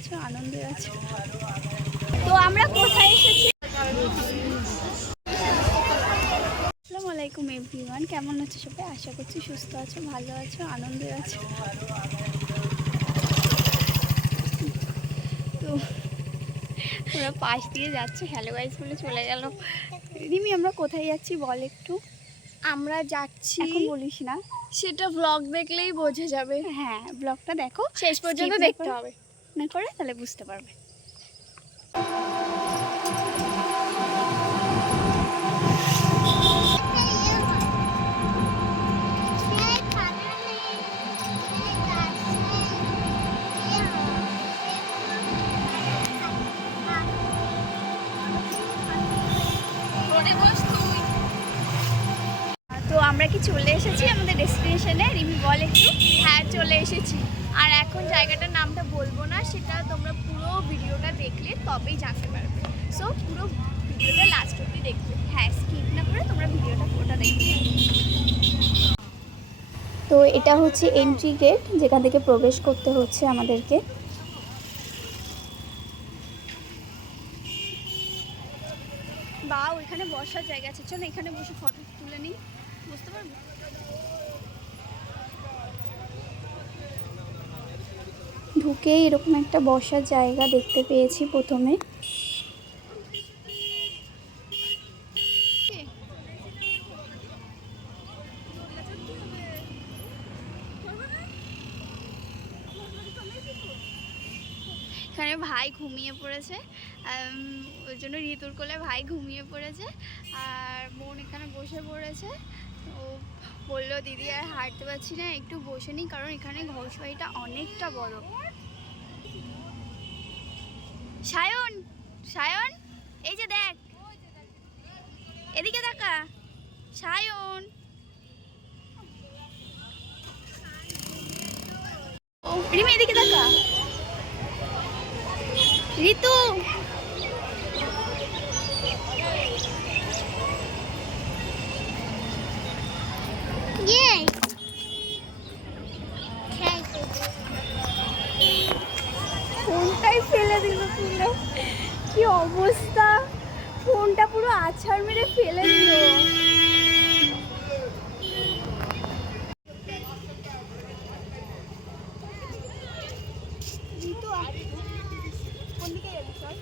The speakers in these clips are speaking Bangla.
আছো, আনন্দে আছো। তো আমরা কোথায় এসেছি? আসসালামু আলাইকুম এভরিওয়ান, কেমন আছো সবাই? আশা করছি সুস্থ আছো, ভালো আছো, আনন্দে আছো। তো ওরা পাশ দিয়ে যাচ্ছে, হ্যালো গাইস বলে চলে গেল। রিমি, আমরা কোথায় যাচ্ছি বল একটু। আমরা যাচ্ছি, এখন বলিস না, সেটা ব্লগ দেখলেই বোঝা যাবে। হ্যাঁ ব্লগটা দেখো, শেষ পর্যন্ত দেখতে হবে, না করে তাহলে বুঝতে পারবে। তো আমরা কি চলে এসেছি আমাদের ডেস্টিনেশনে? রিমি বল একটু। হ্যাঁ চলে এসেছি। আর এখন জায়গাটার নামটা বলবো না, সেটা তোমরা পুরো ভিডিওটা দেখলে তবেই জানতে পারবে। সো পুরো ভিডিওটা লাস্ট অবধি দেখবে। হ্যাঁ, স্কিপ না করে তোমরা ভিডিওটা পুরোটা দেখবে। তো এটা হচ্ছে এন্ট্রি গেট, যেখান থেকে প্রবেশ করতে হচ্ছে আমাদেরকে। বা ওইখানে বসার জায়গা আছে, চলো এখানে বসে ফটো তুলে নিই, বুঝতে পারবো। ঢুকেই এরকম একটা বসার জায়গা দেখতে পেয়েছি প্রথমে। এখানে ভাই ঘুমিয়ে পড়েছে, ওই জন্য ঋতুর কোলে ভাই ঘুমিয়ে পড়েছে, আর বোন এখানে বসে পড়েছে। ও বললো দিদি আর হাঁটতে পারছি না, একটু বসে নিই, কারণ এখানে ঘোষবাড়িটা অনেকটা বড়। সায়ন, সায়ন, এই যে দেখ, এদিকে দেখা, সায়ন। ও রিমি এদিকে দেখা, ঋতু। ফোনটাই ফেলে দিল পুরো, কি অবস্থা, ফোনটা পুরো আছাড় মেরে ফেলে দিল। কোন দিকে যাবি চল।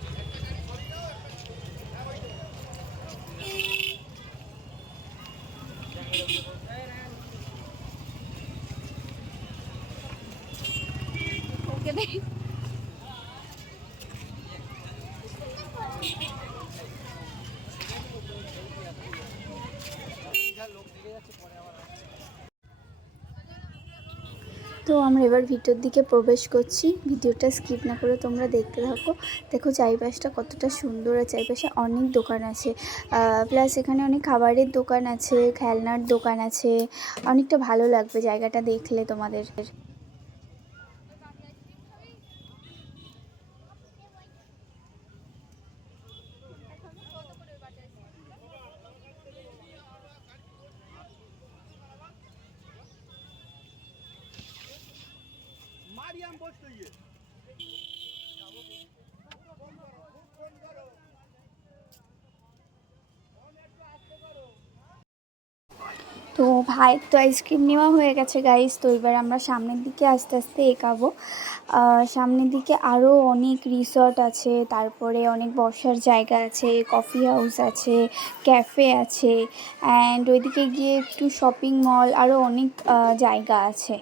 ওকে দেখ, তো আমরা এবার ভিতর দিকে প্রবেশ করছি। ভিডিওটা স্কিপ না করে তোমরা দেখতে থাকো। দেখো চারিপাশটা কতটা সুন্দর, আর চারিপাশে অনেক দোকান আছে, প্লাস এখানে অনেক খাবারের দোকান আছে, খেলনার দোকান আছে। অনেকটা ভালো লাগবে জায়গাটা দেখলে তোমাদের। তো ভাইয়ের তো আইসক্রিম নেওয়া হয়ে গেছে গাইস। তো এবার আমরা সামনের দিকে আস্তে আস্তে এগাবো। সামনের দিকে আরও অনেক রিসর্ট আছে, তারপরে অনেক বসার জায়গা আছে, কফি হাউস আছে, ক্যাফে আছে, অ্যান্ড ওইদিকে গিয়ে একটু শপিং মল, আরও অনেক জায়গা আছে।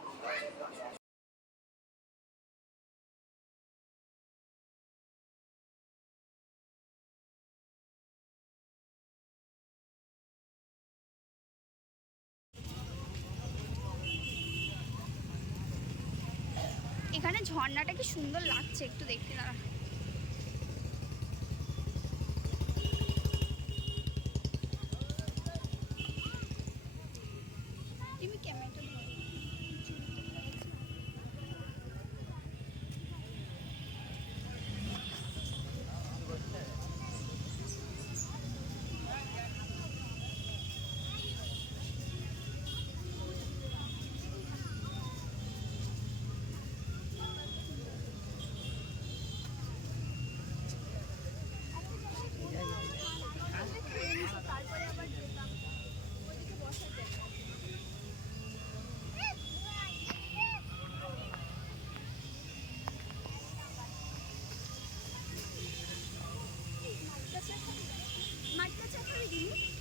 এখানে ঝর্ণাটা কি সুন্দর লাগছে, একটু দেখতে দাঁড়া। তুমি ক্যামেরাটা ধরো।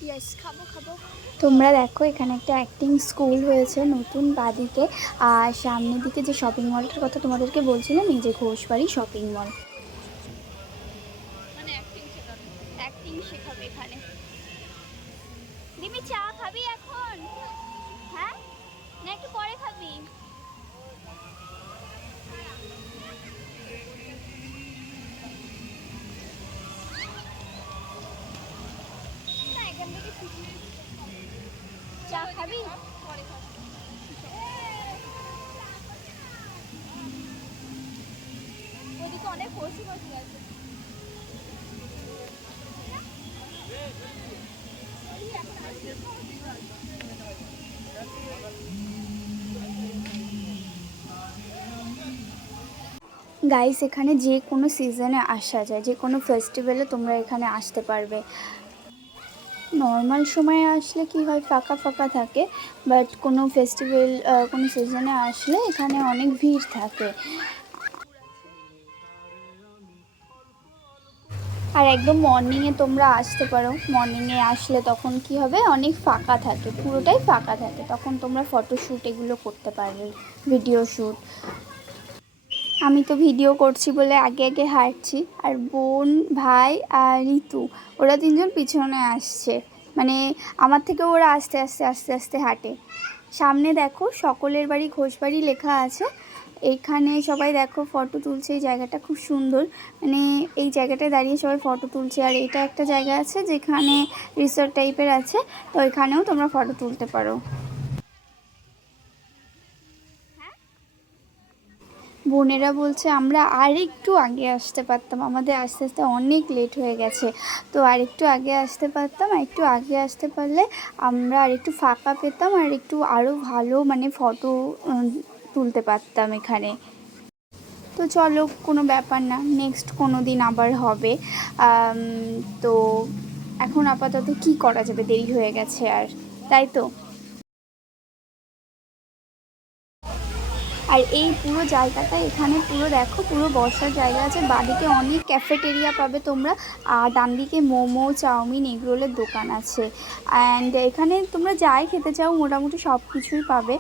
ইয়েস, খাবো খাবো। তোমরা দেখো এখানে একটা অ্যাক্টিং স্কুল হয়েছে নতুন বাদিকে, আর সামনের দিকে যে শপিং মলটার কথা তোমাদেরকে বলছিলাম, এই যে ঘোষবাড়ি শপিং মল। মানে অ্যাক্টিং শেখাবে এখানে। দিমি চা খাবি এখন? হ্যাঁ, না একটু পরে খাবি? না, এখান থেকে চা খাবি? পরে খাবি। ওদিকে অনেক পশু পাখি আছে। গাইস এখানে যে কোনো সিজনে আসা যায়, যে কোনো ফেস্টিভ্যালে তোমরা এখানে আসতে পারবে। নর্মাল সময়ে আসলে কি হয়, ফাঁকা ফাঁকা থাকে, বাট কোনো ফেস্টিভ্যাল কোনো সিজনে আসলে এখানে অনেক ভিড় থাকে। আর একদম মর্নিংয়ে তোমরা আসতে পারো, মর্নিংয়ে আসলে তখন কি হবে, অনেক ফাঁকা থাকে, পুরোটাই ফাঁকা থাকে, তখন তোমরা ফটোশ্যুট এগুলো করতে পারবে, ভিডিও শ্যুট। আমি তো ভিডিও করছি বলে আগে আগে হাঁটছি, আর বোন, ভাই আর ঋতু, ওরা তিনজন পিছনে আসছে, মানে আমার থেকে ওরা আস্তে আস্তে আস্তে আস্তে হাঁটে। সামনে দেখো সকলের বাড়ি ঘোষবাড়ি লেখা আছে, এইখানে সবাই দেখো ফটো তুলছে, এই জায়গাটা খুব সুন্দর, মানে এই জায়গাটায় দাঁড়িয়ে সবাই ফটো তুলছে। আর এটা একটা জায়গা আছে যেখানে রিসর্ট টাইপের আছে, তো এখানেও তোমরা ফটো তুলতে পারো। বোনেরা বলছে আমরা আর একটু আগে আসতে পারতাম, আমাদের আস্তে আস্তে অনেক লেট হয়ে গেছে, তো আর একটু আগে আসতে পারতাম, আর একটু আগে আসতে পারলে আমরা আর একটু ফাঁকা পেতাম, আর একটু আরও ভালো মানে ফটো তুলতে পারতাম এখানে। তো চলো, কোনো ব্যাপার না, নেক্সট কোনো দিন আবার হবে। তো এখন আপাতত কি করা যাবে, দেরি হয়ে গেছে আর, তাই তো। আর এই পুরো জায়গাটা এখানে পুরো দেখো, পুরো বসার জায়গা আছে, বাদিকে অনেক ক্যাফেটেরিয়া পাবে তোমরা, আর ডান দিকে মোমো, চাউমিন, এগরোলের দোকান আছে। অ্যান্ড এখানে তোমরা যাই খেতে চাও মোটামুটি সব কিছুই পাবে।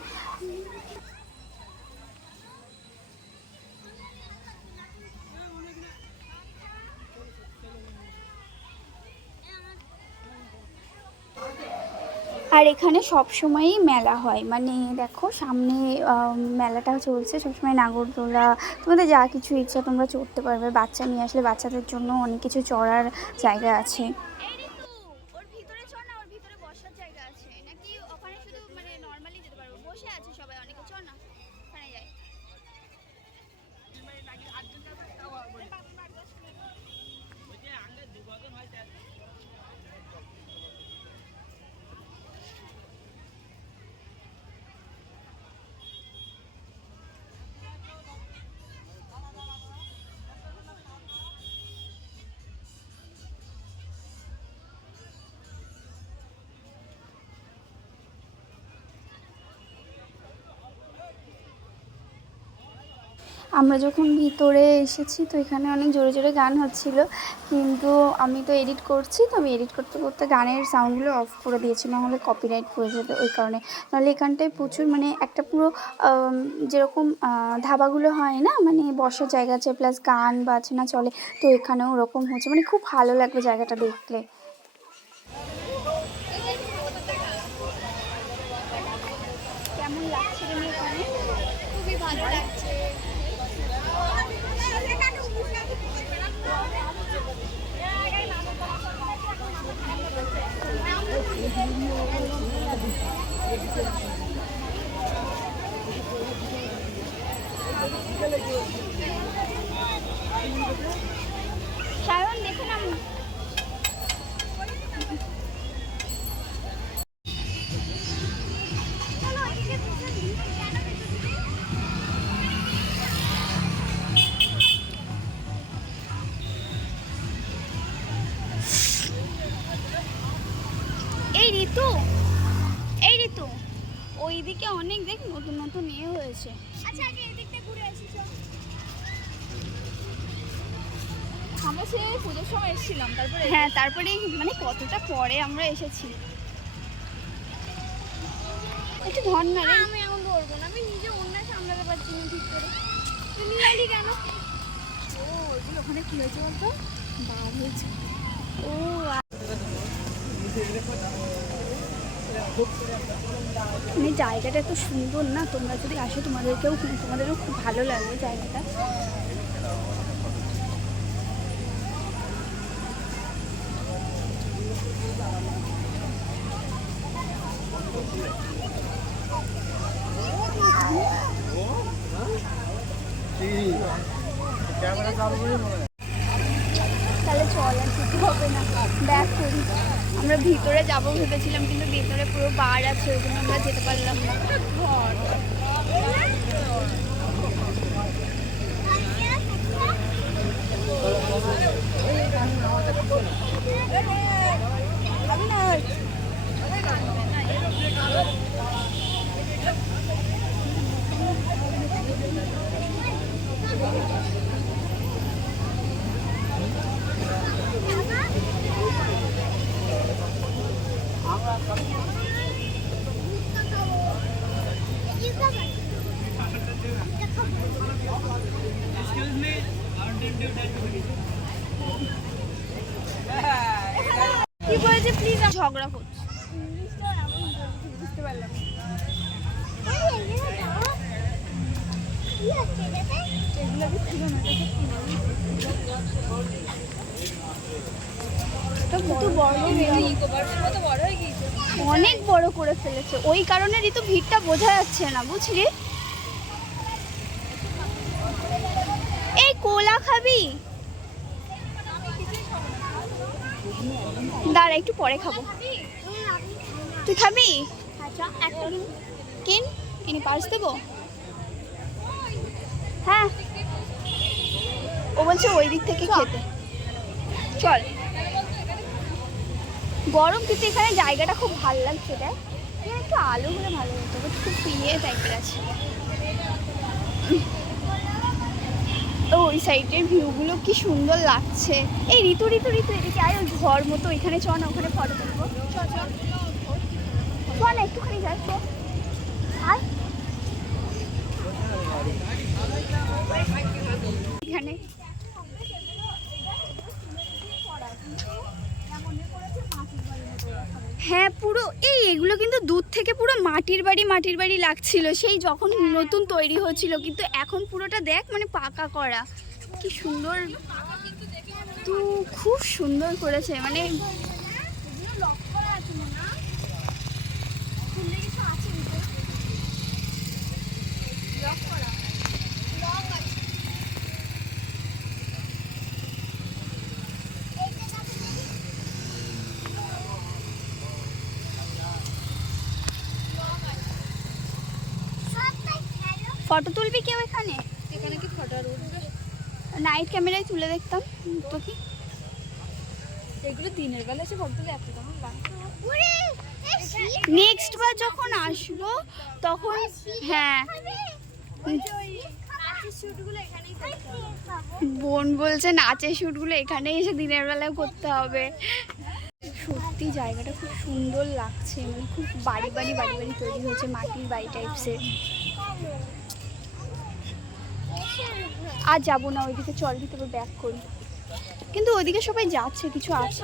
আর এখানে সব সময়ই মেলা হয়, মানে দেখো সামনে মেলাটা চলছে সবসময়, নাগরদোলা, তোমাদের যা কিছু ইচ্ছা তোমরা চড়তে পারবে, বাচ্চা নিয়ে আসলে বাচ্চাদের জন্য অনেক কিছু চড়ার জায়গা আছে। এই ঋতু, ওর ভিতরে চল না, ওর ভিতরে বসার জায়গা আছে নাকি? ওখানে শুধু মানে নর্মালি যেতে পারবো, বসে আছে সবাই অনেকে, চল না ওখানে যাই। আমরা যখন ভিতরে এসেছি তো এখানে অনেক জোরে জোরে গান হচ্ছিল, কিন্তু আমি তো এডিট করছি, তো আমি এডিট করতে করতে গানের সাউন্ডগুলো অফ করে দিয়েছি, নাহলে কপিরাইট পড়ে যেত ওই কারণে। নাহলে এখানটায় প্রচুর মানে একটা পুরো যেরকম ধাবাগুলো হয় না, মানে বসার জায়গা আছে প্লাস গান বাজনা চলে, তো এখানেও ওরকম হচ্ছে, মানে খুব ভালো লাগবে জায়গাটা দেখলে। কেমন লাগছে তুমি এখানে? খুবই ভালো লাগছে। সায়ন দেখে নাম। এই ঋতু, এই ঋতু, ওইদিকে অনেক দেখ নতুন নতুন ইয়ে হয়েছে। আচ্ছা আগে এদিকটা ঘুরে আসি চল। আমরা সে পুজোর সময় এসেছিলাম, তারপরে হ্যাঁ তারপরে মানে কতটা পরে আমরা এসেছি। একটু ধর না রে। আমি এখন ধরবো না, আমি নিজে অন্য সামলাতে পারছি না ঠিক করে। তুই নিয়ে আলি কেন? ও ওইগুলো ওখানে কি হয়েছে বলতো, বার হয়েছে। ও মানে জায়গাটা এত সুন্দর না, তোমরা যদি আসো তোমাদেরও খুব ভালো লাগবে জায়গাটা। তাহলে চল আর যেতে হবে না, ব্যাক করি। আমরা ভিতরে যাবো ভেবেছিলাম, কিন্তু ভিতরে পুরো বার আছে, ওই জন্য আমরা যেতে পারলাম না। কি বলছে প্লিজ, ঝগড়া করছি। বুঝতে পারলাম। অনেক বড় করে ফেলেছে, ওই কারণে ঋতু ভিড়টা বোঝা যাচ্ছে না, বুঝলি? এই কোলা খাবি? দাঁড়া একটু পরে খাবো। তুই খাবি? একটা কিন, এনে পার্স দেবো। হ্যাঁ ও বলছে ওই দিক থেকে খেতে চল। গরম কিন্তু এখানে জায়গাটা খুব ভালো লাগছে। দেখ এখানে একটু আলো হলে ভালো হতো, বাট খুব ইয়ে টাইপের আছে। ও ওই সাইডের ভিউগুলো কি সুন্দর লাগছে। এই ঋতু ঋতু ঋতু এদিকে আয়, ওই ঘর মতো ওইখানে চ না, ওখানে ফটো তুলবো। চল না একটুখানি যাই তো, আয় এখানে। হ্যাঁ পুরো এগুলো কিন্তু দূর থেকে পুরো মাটির বাড়ি লাগছিল সেই যখন নতুন তৈরি হচ্ছিল, কিন্তু এখন পুরোটা দেখ মানে পাকা করা, কি সুন্দর। তো খুব সুন্দর করেছে মানে। ফটো তুলবি কেউ এখানে? এখানে কি ফটো উঠবে? নাইট ক্যামেরায় তুলে দেখতাম তো। কি এগুলো দিনের বেলা এসে ফটো তুলে এত দাম লাগবে। নেক্সট বার যখন আসবো তখন হ্যাঁ। বোন বলছে নাচের শ্যুটগুলো এখানে এসে দিনের বেলায় করতে হবে। সত্যি জায়গাটা খুব সুন্দর লাগছে, মানে খুব বাড়ি তৈরি হয়েছে, মাটির বাড়ি টাইপসের। আর যাবো না ওইদিকে, চল ভিতরে ব্যাক করি। কিন্তু ওইদিকে সবাই যাচ্ছে, কিছু আছে।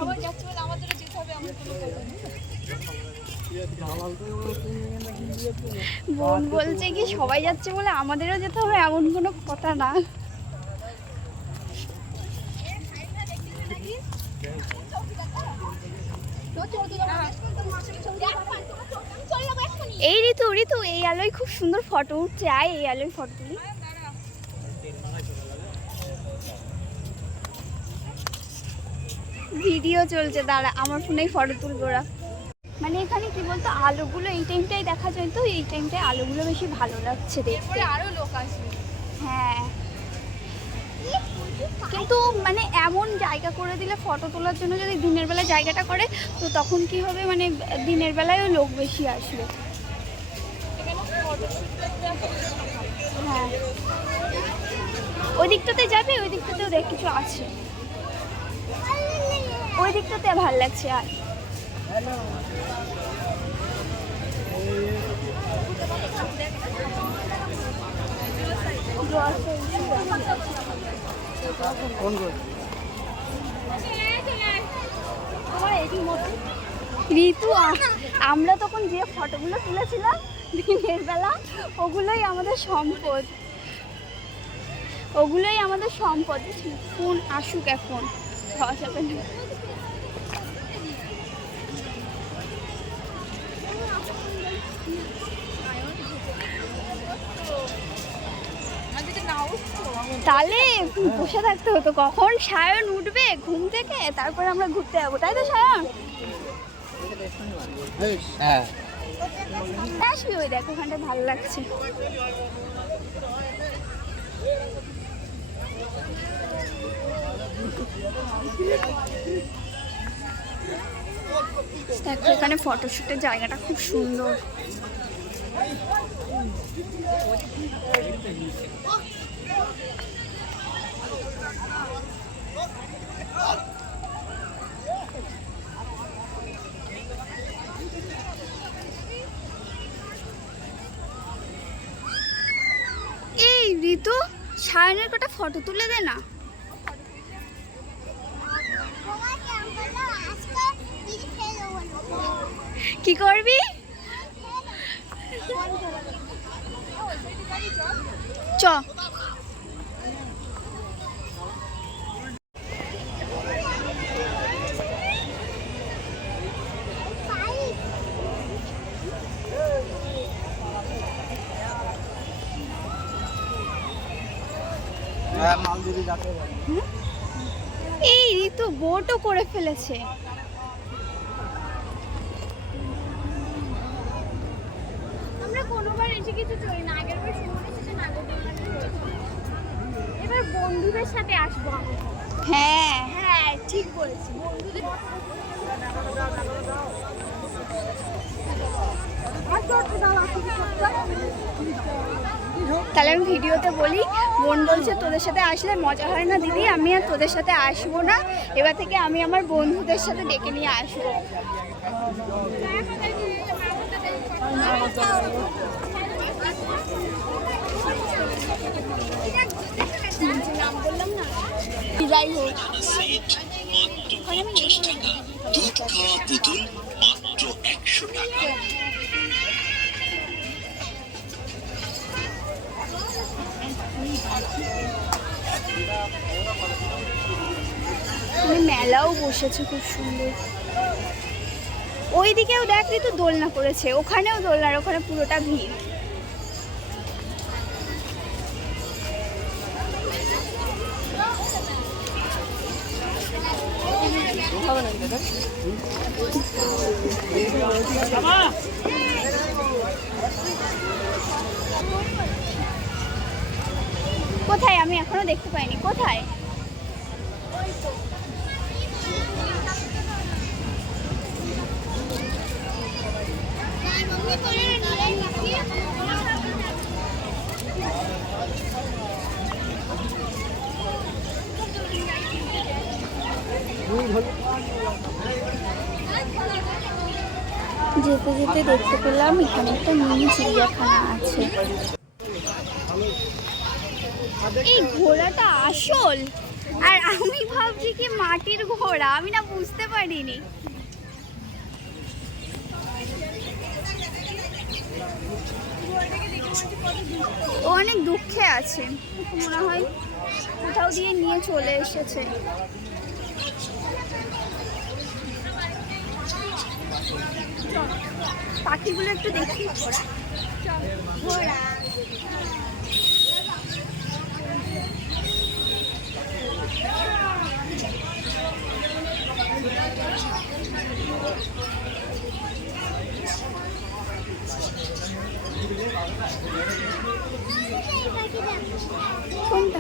বোন বলছে কি সবাই যাচ্ছে বলে আমাদেরও যেতে হবে, এমন কোনো কথা না। এই ঋতু এই আলোয় খুব সুন্দর ফটো উঠছে, আয় এই আলোয় ফটো তুলি। ভিডিও চলছে, দাঁড়া আমার ফোনেই ফটো তুলবো। ওরা মানে এখানে কি বলতো আলোগুলো এই টাইমটাই দেখা যায়, তো এই টাইমটায় আলোগুলো বেশি ভালো লাগছে দেখতে। আরো লোক আসবে। হ্যাঁ কিন্তু মানে এমন জায়গা করে দিলে ফটো তোলার জন্য, যদি দিনের বেলা জায়গাটা করে তো তখন কি হবে, মানে দিনের বেলায়ও লোক বেশি আসবে। হ্যাঁ ওই দিকটাতে যাবে, ওই দিকটাতেও দেখ কিছু আছে। ওই দিকটাতে ভালো লাগছে। আর ঋতু, আমরা তখন যে ফটোগুলো তুলেছিলাম দিনের বেলা, ওগুলোই আমাদের সম্পদ, ওগুলোই আমাদের সম্পদ। ফোন আসুক এখন, খাওয়া যাবে না। তাহলে বসে থাকতে হতো, কখন সায়ন উঠবে ঘুম থেকে তারপরে আমরা ঘুরতে যাবো, তাই তো সায়ন? হ্যাঁ, আসবি, ওই দেখ ওখানটা ভালো লাগছে। দেখো এখানে ফটোশুটের জায়গাটা খুব সুন্দর। এই ঋতু, সায়নের কটা ফটো তুলে দে না। কি করবি? চ এই ঋতু বোটও করে ফেলেছে। আমরা কোনোবার এসে কিছু চলি না, আগের বার শুনে সেটা নাগরদোলনা, এবার বন্ধুদের সাথে আসবো আমরা। হ্যাঁ, হ্যাঁ ঠিক বলেছি, বন্ধুদের। তাহলে আমি ভিডিওতে বলি, বোন বলছে তোদের সাথে আসলে মজা হয় না দিদি, আমি আর তোদের সাথে আসবো না, এবার থেকে আমি আমার বন্ধুদের সাথে ডেকে নিয়ে আসবো। নাম বললাম না, যাই হোক। দুধ খাওয়া পুতুল মাত্র 100 টাকা। মেলাও বসেছে খুব সুন্দর। ওই দিকেও দেখলি তো দোলনা করেছে, ওখানেও দোলনার ওখানে পুরোটা ভিড়। কোথায়? আমি এখনো দেখতে পাইনি, কোথায়? যেতে যেতে দেখতে পেলাম এখানে একটা মিনি চিড়িয়াখানা আছে। এই ঘোড়াটা আসল, আর আমি ভাবছি কি মাটির ঘোড়া, আমি না বুঝতে পারিনি। ও অনেক দুঃখে আছে, মনে হয় কোথাও দিয়ে নিয়ে চলে এসেছে। পাখিগুলো একটু দেখি। ঘোড়া কোনটা?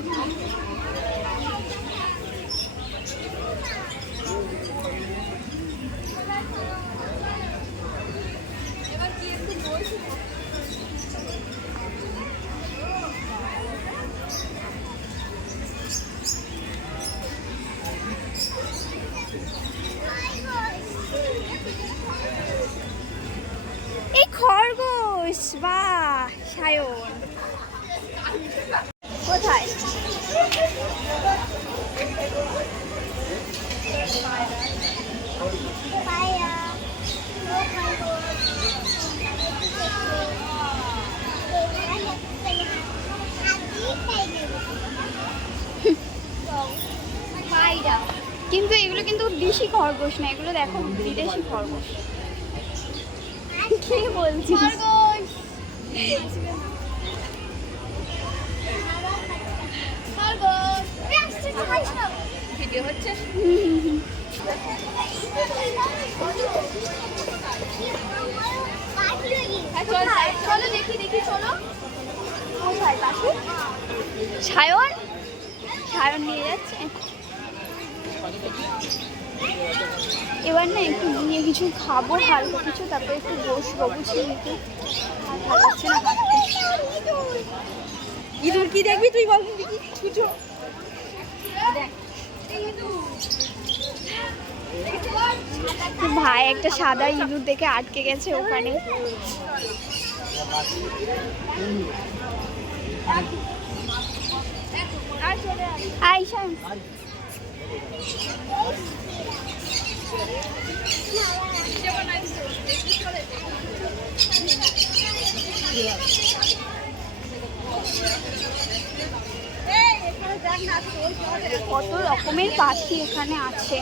বাহ, সায়ন কোথায়? কিন্তু এগুলো কিন্তু দেশি খরগোশ না, এগুলো দেখো বিদেশি খরগোশ। কি বলছিস? ভিডিও হচ্ছে। চলো দেখি দেখি, চলো। কোথায় পাখি? সায়ন, সায়ন নিয়ে যাচ্ছে। এবার না একটু গিয়ে কিছু খাবো, হালকা কিছু, তারপরে একটু বসবো, বুঝলি? একটু আর ভালো লাগছে না হাঁটতে। ইঁদুর কি দেখবি তুই বল? কিছু ভাই একটা সাদা ইঁদুর দেখে আটকে গেছে ওখানে। আয় শায়ন। কত রকমের পাখি এখানে আছে।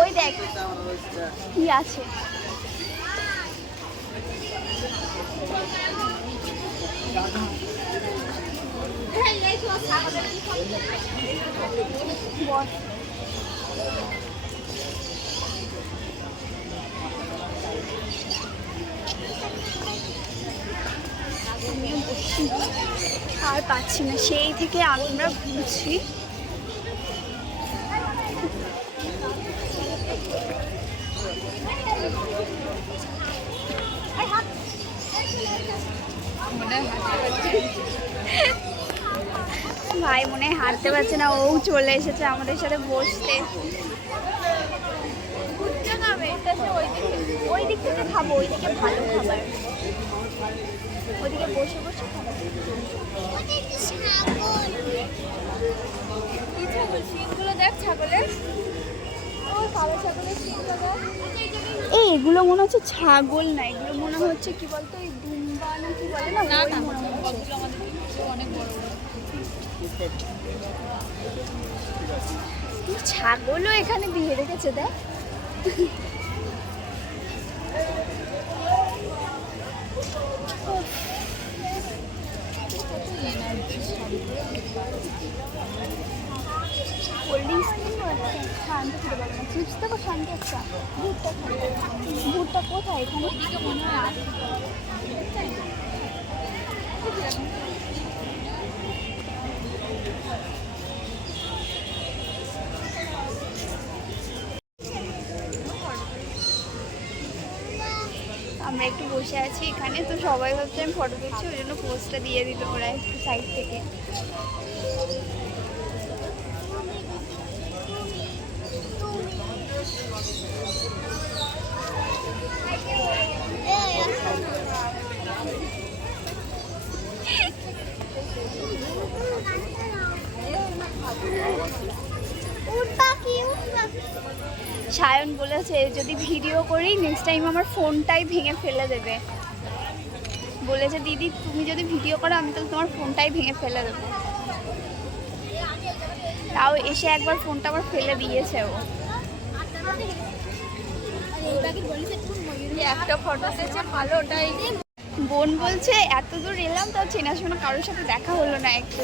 ওই দেখ কি আছে। আর পাচ্ছি না, সেই থেকে আমরা ঘুরছি। ভাই মনে হয় হাঁটতে পারছে না, ও চলে এসেছে আমাদের সাথে বসতে। ওই দিক থেকে খাবো, ওই দিকে ভালো খাবার, ওইদিকে বসে বসে খাবো। শিংগুলো দেখ ছাগলের, ও কালো ছাগলের শিংগুলো দেখ। এই এগুলো মনে হচ্ছে ছাগল না, এগুলো মনে হচ্ছে কি বলতো, এই দুম্বা না কি বলে না, ওই মনে হচ্ছে। অনেক বড় বড়। ছাগলও এখানে দিয়ে রেখেছে দেখ। কোল্ড ড্রিঙ্কস কিনবো, শান্তি খেতে পারবো না। চিপস দেবো শান্তি একটা, ভুট্টা খাবো। ভুট্টা কোথায় এখানে? ওইদিকে মনে হয় আছে। আমরা একটু বসে আছি এখানে, তো সবাই ভাবছে আমি ফটো তুলছি, ওই জন্য পোস্টটা দিয়ে দিল ওরা একটু সাইড থেকে। সায়ন বলেছে যদি ভিডিও করি নেক্সট টাইম আমার ফোনটাই ভেঙে ফেলে দেবে। বলেছে দিদি তুমি যদি ভিডিও করো আমি তাহলে তোমার ফোনটাই ভেঙে ফেলে দেবো। তাও এসে একবার ফোনটা আবার ফেলে দিয়েছে ও। একটা ফটো দিয়েছে ভালো, ওটাই। বোন বলছে এত দূর এলাম তাও চেনাশোনা কারোর সাথে দেখা হলো না একটু।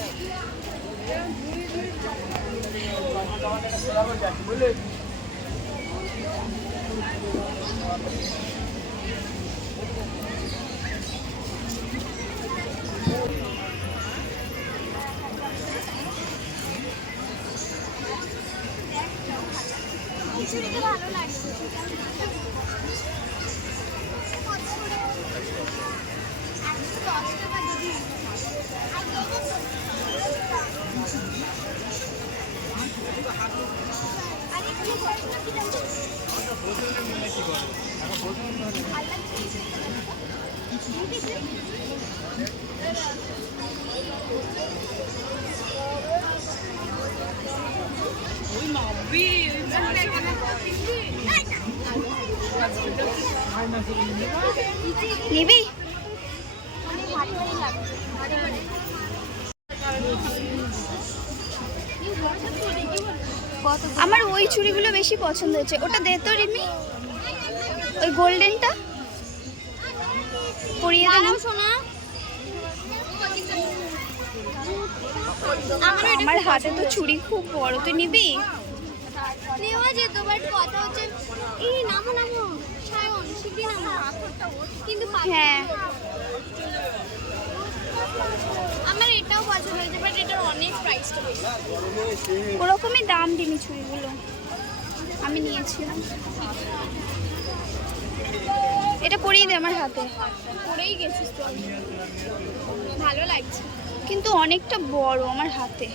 ভালো লাগে। নিবি? আমার ওই চুড়িগুলো বেশি পছন্দ হয়েছে। ওটা দে তো রিমি, ওই গোল্ডেনটা পরিয়ে দে না সোনা। আমার হাতে তো চুড়ি খুব বড়, তুই নিবি? নেওয়া যেত, বাট কথা হচ্ছে এই নামো নামো সায়ন শিখবি নামো কিন্তু হ্যাঁ আমার এটাও পছন্দ হয়েছে, বাট এটার অনেক প্রাইসটা বেশি। ওরকমই দাম দিমি চুড়িগুলো, আমি নিয়েছিলাম। এটা পরিয়ে দে আমার হাতে। পরেই গেছিস তো, ভালো লাগছে কিন্তু অনেকটা বড় আমার হাতে।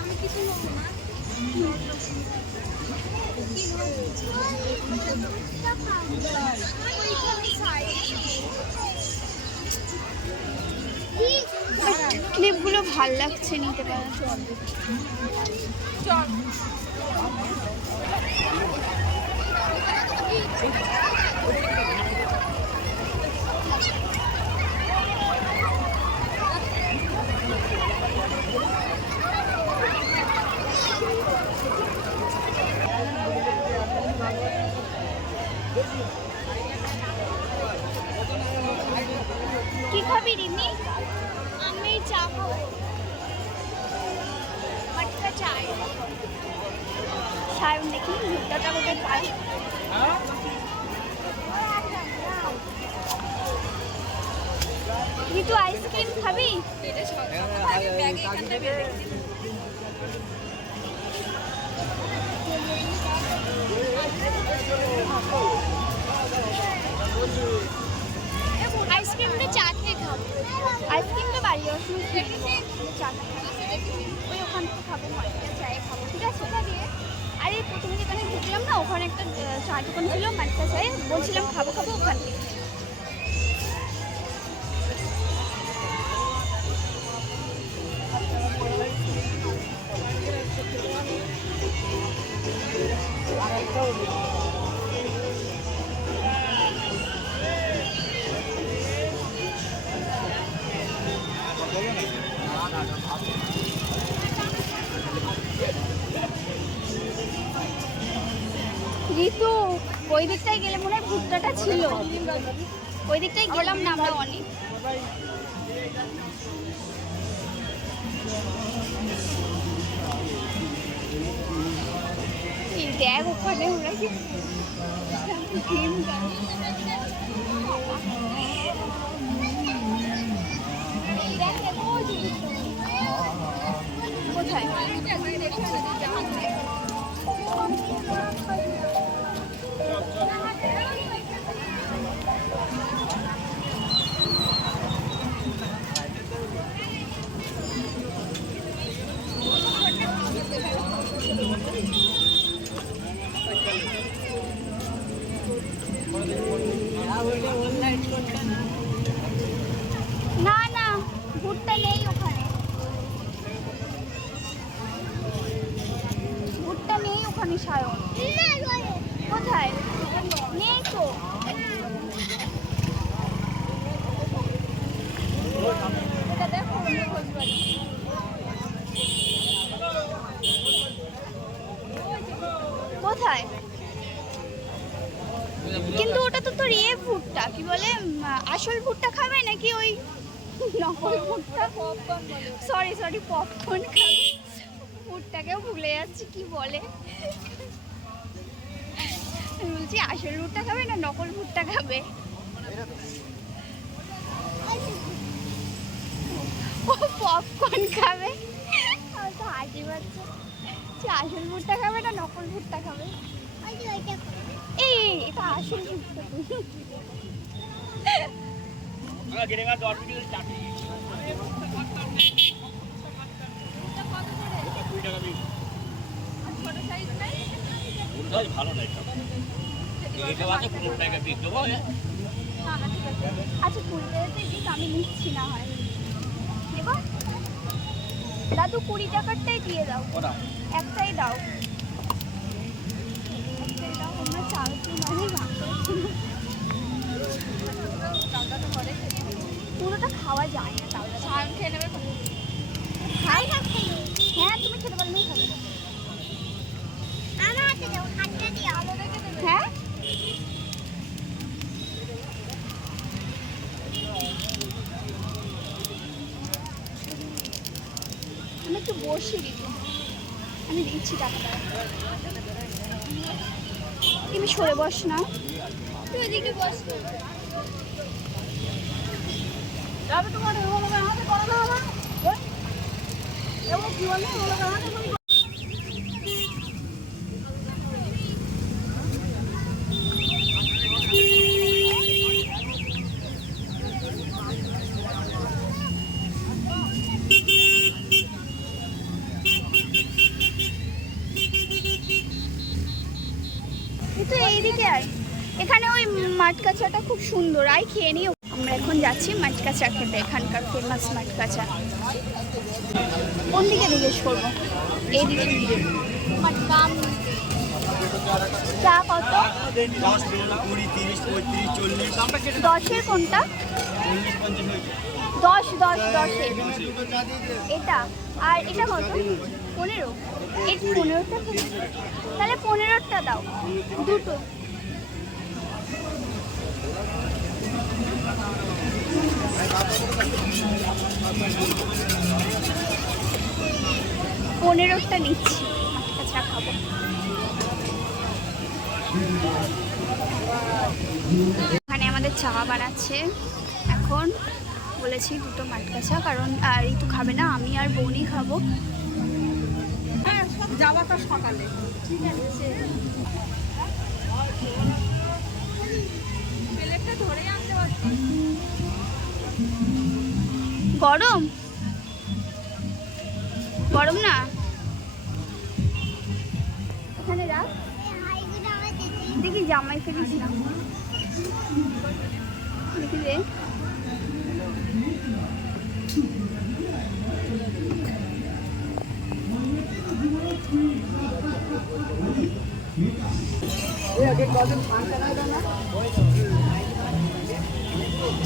আমি কিছু নেবো না। ক্লিপগুলো ভাল লাগছে, নিতে পারো। কি খাবি রিমি? আমি চা খাবো, মাটকা চাই। সায়ন দেখি ভুট্টাটা কোথায় পাই। কিছু আইসক্রিম খাবি? আইসক্রিমটা চা খেয়ে খাবো। আইসক্রিমটা বাড়ি চা ওই ওখান থেকে খাবো, চায়ে খাবো, ঠিক আছে? আরে প্রথমে যেখানে ঢুকলাম না, ওখানে একটা চা দোকান ছিল, মাটকা চায়ে বলছিলাম খাবো ওখান থেকে। ঋতু ওই দিকটাই গেলে মনে হয় ভুট্টাটা ছিল, ওই দিকটাই গেলাম না আমরা অনেক। এই দেখ ওখানে ওরা কি কোথায়? না না ভুট্টা নেই ওখানে, ভুট্টা নেই ওখানে সায়ন। কোথায়? নেই তো। এটা দেখো কোথায়? কিন্তু ওটা তো তোর ইয়ে ভুট্টা, কি বলে আসল ভুট্টা খাবে নাকি ওই নকল ভুট্টা? সরি সরি পপকর্ন খাবে। ভুট্টাকেও ভুলে যাচ্ছি কি বলে। আমি বলছি আসল ভুট্টা খাবে না নকল ভুট্টা খাবে? ও পপকর্ন খাবে। আমার তো হাসি পাচ্ছে। আসল ভুট্টা খাবে না নকল ভুট্টা খাবে? এই এটা আসল ভুট্টা। ছোট সাইজ নাই? ভালো নাই এটা আছে 15 টাকা পিস দেবো না না ঠিক আছে। আচ্ছা তুলতে দিক আমি নিচ্ছি না হয় দেব। দাদু 20 টাকারটাই দিয়ে দাও, একটাই দাও, একটাই দাও। আমরা চালছি মানে পুরোটা খাওয়া যায় না, তাহলে খেয়ে নেবে। খাই না খেয়ে? হ্যাঁ তুমি খেতে পারলেই খাবে। হ্যাঁ আমি একটু বসি দিদি, আমি দিচ্ছি টাকাটা। তুমি সরে বস না, তুই এদিকে বস। তোমার হাতে করো না আমার কি বলে তো এইদিকে আয়, এখানে ওই মাটকা চাটা খুব সুন্দর, আয় খেয়ে নিও। আমরা এখন যাচ্ছি মাটকা চা খেতে, এখানকার ফেমাস মাটকা চা। কোন দিকে জিজ্ঞেস করবো? এইদিকে চা কত? 10, 20, 30, 35, 40 10-এর কোনটা? 10 এটা, আর এটা কত? 15। এই 15টা, তাহলে 15টা দাও দুটো। পনেরোটা নিচ্ছি, মাটকা চা খাবো। ওখানে আমাদের চা বানাচ্ছে এখন। বলেছি দুটো মাটকা চা, কারণ ঋতু খাবে না, আমি আর বোনই খাবো। যাওয়াটা সকালে, ঠিক আছে। প্লেটটা ধরে আনতে পারছি। গরম গরম না, এখানে রাখ। দেখি জামাই ফেলিস না, দেখি রে।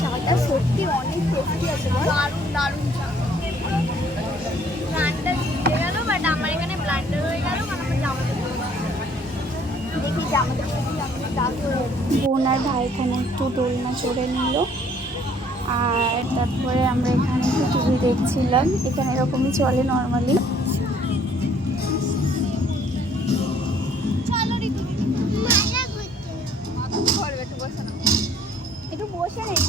চাটা সত্যি অনেক টেস্টি আছে, দারুণ দারুণ চা। ব্লান্ডার ভিজে গেল, বাট আমার এখানে ব্লান্ডার হয়ে গেল, কারণ আমার জামাটা দেখি জামাটা আমাদের দাগ হয়ে যাবে। বোন আর ভাই এখানে একটু দোলনা চড়ে নিল, আর তারপরে আমরা এখানে একটু টিভি দেখছিলাম। এখানে এরকমই চলে নর্মালি। একটু বসে নেই,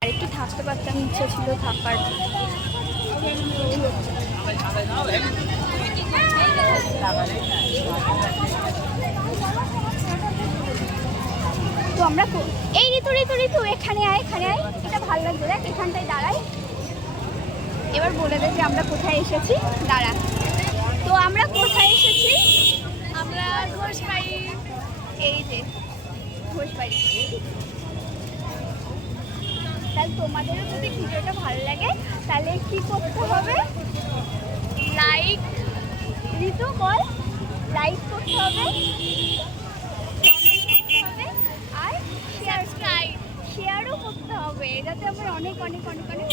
আর একটু থাকতে পারতাম, ইচ্ছে ছিল থাকার। তো আমরা এই ঋতু ঋতু ঋতু এখানে আয়, এখানে আয়, এটা ভালো লাগছে, দেখ এখানটায় দাঁড়াই। এবার বলে দে যে আমরা কোথায় এসেছি, দাঁড়া। তো আমরা কোথায় এসেছি? আমরা ঘোষবাড়ি, এই যে ঘোষবাড়ি। তাহলে তোমাদেরও যদি ভিডিওটা ভালো লাগে তাহলে কি করতে হবে? লাইক, ঋতু বল, লাইক করতে হবে, কমেন্ট করতে হবে, আর শেয়ারও করতে হবে, যাতে আমার অনেক অনেক অনেক অনেক